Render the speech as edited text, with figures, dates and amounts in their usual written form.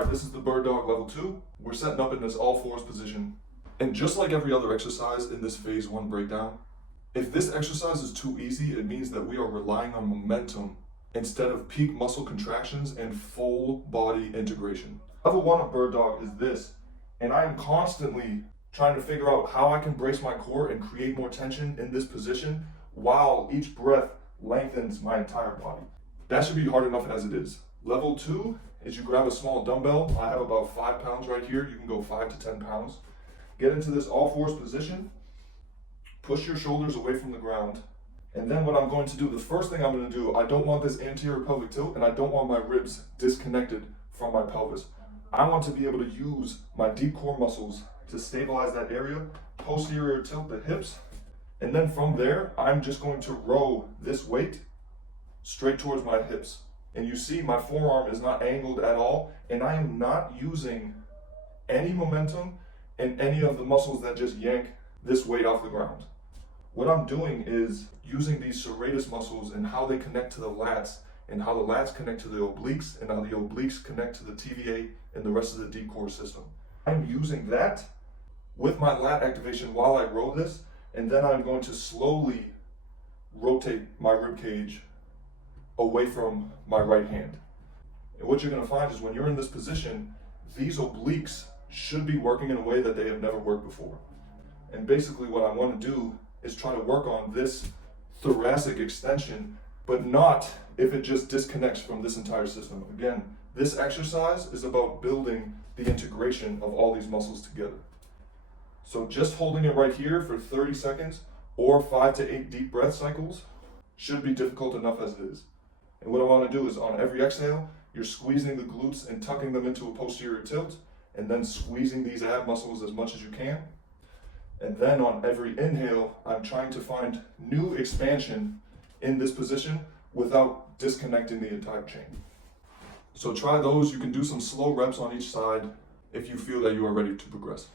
All right, this is the Birddog Level 2. We're setting up in this all fours position. And just like every other exercise in this phase 1 breakdown, if this exercise is too easy, it means that we are relying on momentum instead of peak muscle contractions and full body integration. Level 1 of Birddog is this, and I am constantly trying to figure out how I can brace my core and create more tension in this position while each breath lengthens my entire body. That should be hard enough as it is. Level 2 is you grab a small dumbbell. I have about 5 pounds right here. You can go 5 to 10 pounds. Get into this all fours position. Push your shoulders away from the ground. And then what I'm going to do, the first thing I'm going to do, I don't want this anterior pelvic tilt and I don't want my ribs disconnected from my pelvis. I want to be able to use my deep core muscles to stabilize that area, posterior tilt the hips, and then from there, I'm just going to row this weight straight towards my hips. And you see my forearm is not angled at all, and I am not using any momentum in any of the muscles that just yank this weight off the ground. What I'm doing is using these serratus muscles and how they connect to the lats, and how the lats connect to the obliques, and how the obliques connect to the TVA and the rest of the deep core system. I'm using that with my lat activation while I row this, and then I'm going to slowly rotate my rib cage away from my right hand. And what you're going to find is when you're in this position, these obliques should be working in a way that they have never worked before. And basically what I want to do is try to work on this thoracic extension, but not if it just disconnects from this entire system. Again, this exercise is about building the integration of all these muscles together. So just holding it right here for 30 seconds or 5 to 8 deep breath cycles should be difficult enough as it is. And what I want to do is on every exhale, you're squeezing the glutes and tucking them into a posterior tilt, and then squeezing these ab muscles as much as you can. And then on every inhale, I'm trying to find new expansion in this position without disconnecting the entire chain. So try those. You can do some slow reps on each side if you feel that you are ready to progress.